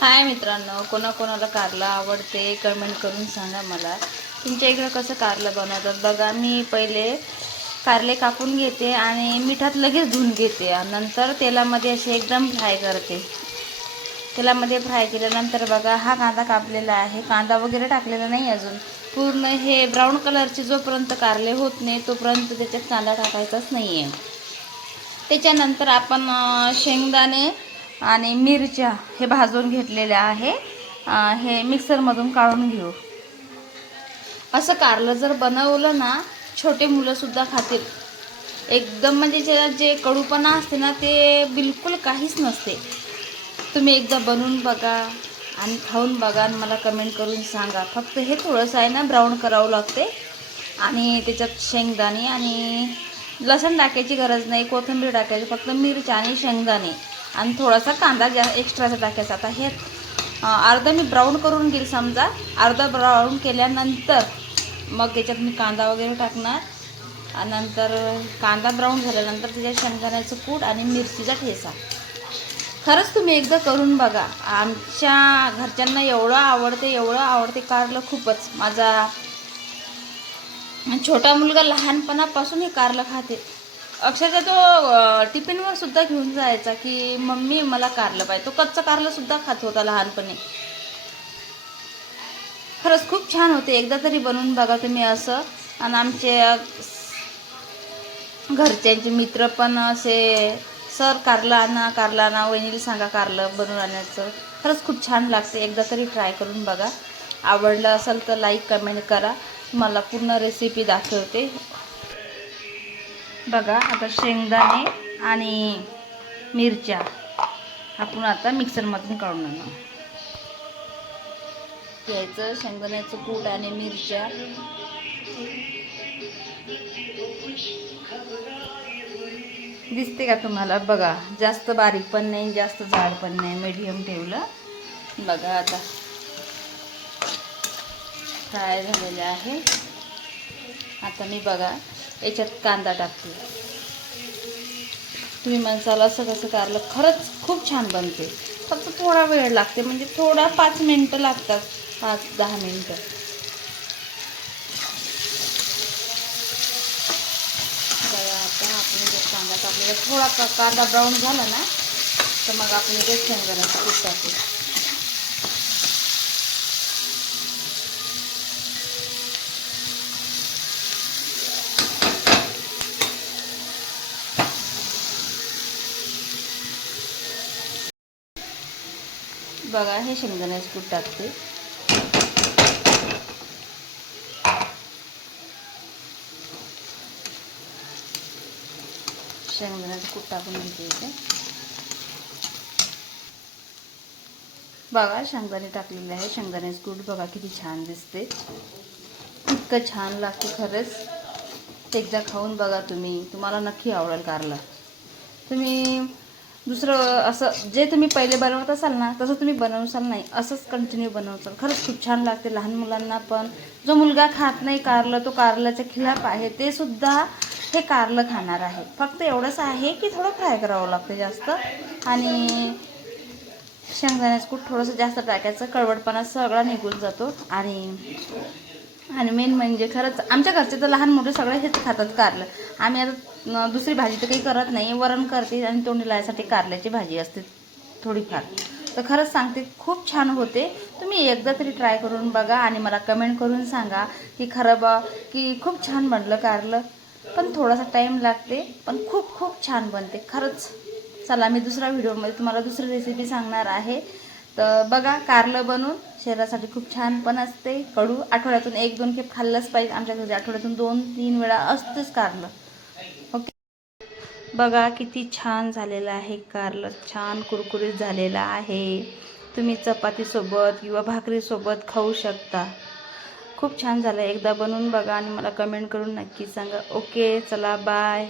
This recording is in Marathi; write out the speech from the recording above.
हाय मित्रांनो, कोणाकोणाला कारलं आवडते कमेंट करून सांगा मला. तुमच्या इकडं कसं कारलं बनवतात बघा. मी पहिले कारले कापून घेते आणि मिठात लगेच धुवून घेते आणि नंतर तेलामध्ये असे एकदम फ्राय करते. तेलामध्ये फ्राय केल्यानंतर बघा हा कांदा कापलेला आहे. कांदा वगैरे टाकलेला नाही अजून. पूर्ण हे ब्राऊन कलरचे जोपर्यंत कारले होत नाही तोपर्यंत त्याच्यात कांदा टाकायचाच नाही आहे. त्याच्यानंतर आपण शेंगदाणे आणि मिरच्या हे भाजून घेतलेल्या आहे. हे मिक्सरमधून काढून घेऊ. असं कारलं जर बनवलं ना, छोटे मुलंसुद्धा खातील. एकदम म्हणजे जे कडूपणा असते ना ते बिलकुल काहीच नसते. तुम्ही एकदा बनवून बघा आणि खाऊन बघा आणि मला कमेंट करून सांगा. फक्त हे थोडंसं आहे ना ब्राऊन करावं लागते आणि त्याच्यात शेंगदाणे आणि लसूण टाकायची गरज नाही, कोथिंबीर टाकायची, फक्त मिरच्या आणि शेंगदाणे आणि थोडासा कांदा एक्स्ट्राचा टाकायचा. आता हे अर्धा मी ब्राऊन करून घेईल. समजा अर्धा ब्राऊन केल्यानंतर मग याच्यात मी कांदा वगैरे टाकणार आणि नंतर कांदा ब्राऊन झाल्यानंतर त्याच्यात शेंगदाण्याचं कूट आणि मिरचीचा ठेचा. खरंच तुम्ही एकदा करून बघा. आमच्या घरच्यांना एवढं आवडते कारलं खूपच. माझा छोटा मुलगा लहानपणापासून हे कारलं खाते. अक्षरशः तो टिफिनवर सुद्धा घेऊन जायचा की मम्मी मला कारलं पाहिजे. तो कच्चं कारलं सुद्धा खात होता लहानपणी. खरंच खूप छान होते. एकदा तरी बनवून बघा तुम्ही असं. आणि आमचे घरच्यांचे मित्र पण असे, सर कारलं आणा वहिनीला सांगा कारलं बनवून आणायचं. खरंच खूप छान लागते. एकदा तरी ट्राय करून बघा. आवडलं असेल तर लाईक कमेंट करा. मला पूर्ण रेसिपी दाखवते बघा. आता शेंगदाणे आणि मिरच्या आपण आता मिक्सरमधून काढून आणू. घ्यायचं शेंगदाण्याचं कूट आणि मिरच्या. दिसते का तुम्हाला? बघा, जास्त बारीक पण नाही जास्त जाड पण नाही, मीडियम ठेवलं बघा. आता फ्राय झालेले आहे. आता मी बघा याच्यात कांदा टाकते. तुम्ही म्हणसाल असं कसं कारलं. खरंच खूप छान बनते. फक्त थोडा वेळ लागते, म्हणजे थोडा 5 मिनटं लागतात, 5-10 मिनटं. बघा आता आपण जर कांदा टाकलेला थोडा कांदा ब्राऊन झाला ना तर मग आपण इथे शेंगदाण्याचं कूट टाकू. बघा हे शेंगदाण्याचं कूट टाकते. शेंगदाण्याचं कूट टाकून घेते इथे. बघा शेंगदाणे टाकलेले आहे. शेंगदाण्याचं कूट बघा किती छान दिसते. इतकं छान लागते खरंच. एकदा खाऊन बघा तुम्ही, तुम्हाला नक्की आवडेल कारलं. तुम्ही दुसरं असं जे तुम्ही पहिले बनवत असाल ना तसं तुम्ही बनवसाल नाही, असंच कंटिन्यू बनवसाल. खरंच खूप छान लागते. लहान मुलांना पण, जो मुलगा खात नाही कारलं, तो कारल्याच्या खिलाफ आहे, ते सुद्धा हे कारलं खाणार आहे. फक्त एवढंच आहे की थोडं फ्राय करावं लागतं जास्त आणि शेंगदाण्याचं कूट थोडंसं जास्त टाकायचं. कळवटपणा सगळा निघून जातो. आणि मेन म्हणजे खरंच आमच्या घरचे तर लहान मोठे सगळे हेच खातात कारलं. आम्ही आता दुसरी भाजी तर काही करत नाही, वरण करते आणि तोंडी लावायसाठी कारल्याची भाजी असते थोडीफार. तर खरंच सांगते खूप छान होते. तुम्ही एकदा तरी ट्राय करून बघा आणि मला कमेंट करून सांगा की खरं की खूप छान बनलं कारलं. पण थोडासा टाईम लागते, पण खूप खूप छान बनते खरंच. चला मी दुसऱ्या व्हिडिओमध्ये तुम्हाला दुसरी रेसिपी सांगणार आहे. तर बघा कारलं बनवून. शरीरासाठी खूप छान पण असते. कडू आठवड्यातून 1-2 खेप खाल्लंच पाहिजे. आमच्या घरी आठवड्यातून 2-3 वेळा असतेच कारलं. ओके. बघा किती छान झालेलं आहे कारलं. छान कुरकुरीत झालेलं आहे. तुम्ही चपातीसोबत किंवा भाकरीसोबत खाऊ शकता. खूप छान झालं. एकदा बनवून बघा आणि मला कमेंट करून नक्की सांगा. ओके चला बाय.